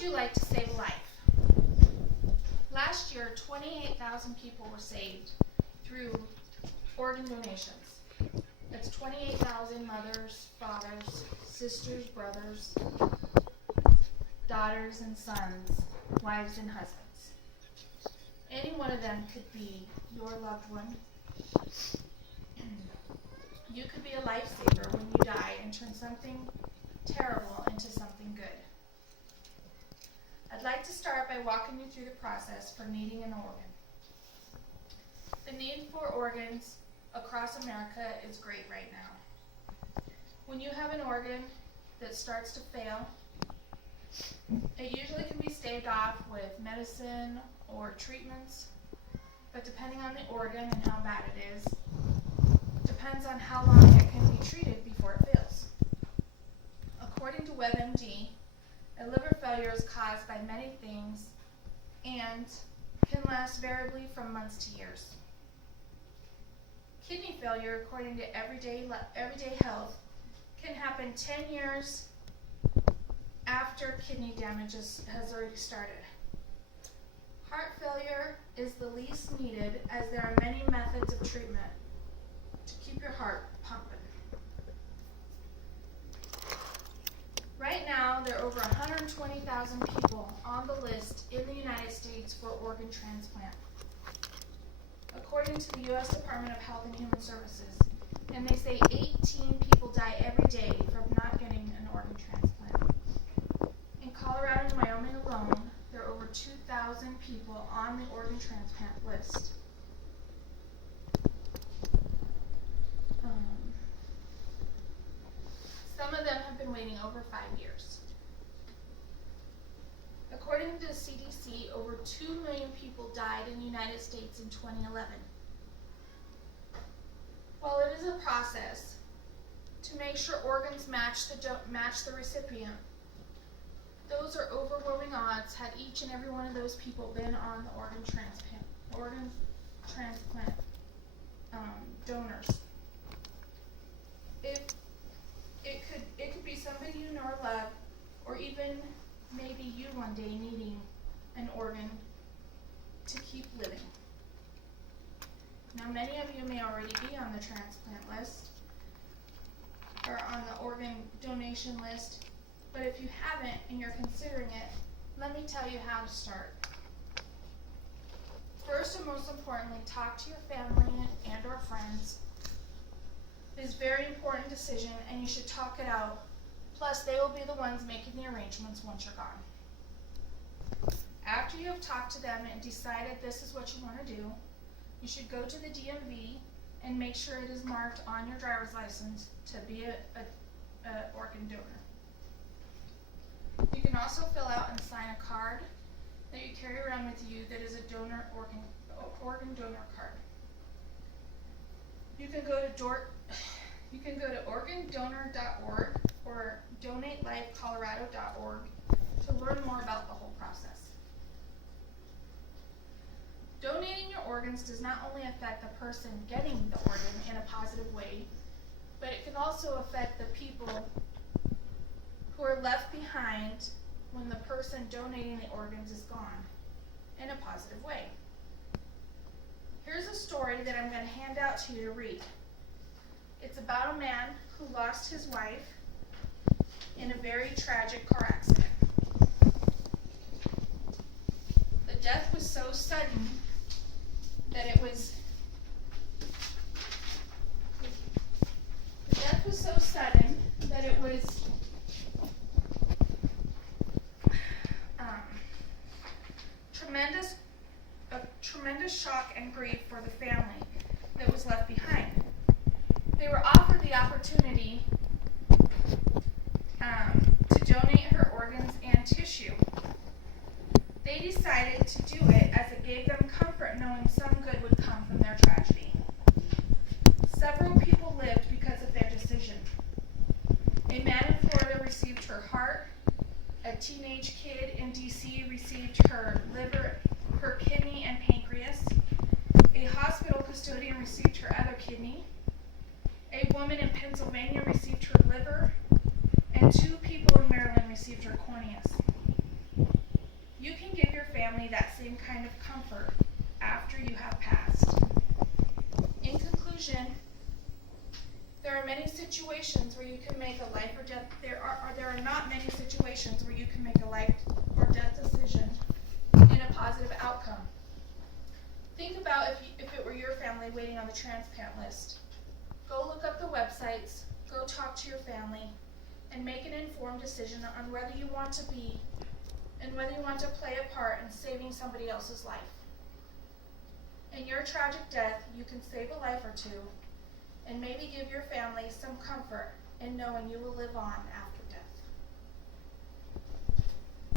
would you like to save a life? Last year, 28,000 people were saved through organ donations. That's 28,000 mothers, fathers, sisters, brothers, daughters and sons, wives and husbands. Any one of them could be your loved one. You could be a lifesaver when you die and turn something terrible into something good. I'd like to start by walking you through the process for needing an organ. The need for organs across America is great right now. When you have an organ that starts to fail, it usually can be staved off with medicine or treatments, but depending on the organ and how bad it is, depends on how long it can be treated before it fails. According to WebMD, a liver failure is caused by many things and can last variably from months to years. Kidney failure, according to Everyday Health, can happen 10 years after kidney damage has already started. Heart failure is the least needed as there are many methods of treatment to keep your heart pumping. Right now, there are over 120,000 people on the list in the United States for organ transplant, according to the U.S. Department of Health and Human Services. And they say 18 people die every day from not getting an organ transplant. In Colorado and Wyoming alone, there are over 2,000 people on the organ transplant list. Some of them have been waiting over 5 years. According to the CDC, over 2 million people died in the United States in 2011. While it is a process to make sure organs match the recipient, those are overwhelming odds had each and every one of those people been on the organ transplant donors. It could be somebody you know or love, or even maybe you one day needing an organ to keep living. Now, many of you may already be on the transplant list or on the organ donation list, but if you haven't and you're considering it, let me tell you how to start. First and most importantly, talk to your family and or friends. It is a very important decision and you should talk it out. Plus, they will be the ones making the arrangements once you're gone. After you have talked to them and decided this is what you want to do, you should go to the DMV and make sure it is marked on your driver's license to be an organ donor. You can also fill out and sign a card that you carry around with you that is a organ donor card. You can go to organdonor.org or donatelifecolorado.org to learn more about the whole process. Donating your organs does not only affect the person getting the organ in a positive way, but it can also affect the people who are left behind when the person donating the organs is gone in a positive way. Here's a story that I'm going to hand out to you to read. It's about a man who lost his wife in a very tragic car accident. The death was so sudden that it was tremendous shock and grief for the family that was left behind. They were offered the opportunity to donate her organs and tissue. They decided to do it as it gave them comfort knowing some good would come from their tragedy. Several people lived because of their decision. A man in Florida received her heart. A teenage kid in D.C. received her liver, her kidney, and pancreas. A hospital custodian received her other kidney. A woman in Pennsylvania received her liver. And 2 people in Maryland received her corneas. You can give your family that same kind of comfort after you have passed. In conclusion, there are many situations where you can make a life or death. There are not many situations where you can make a life or death decision in a positive outcome. Think about if it were your family waiting on the transplant list. Go look up the websites, go talk to your family, and make an informed decision on whether you want to be and whether you want to play a part in saving somebody else's life. In your tragic death, you can save a life or two and maybe give your family some comfort in knowing you will live on after.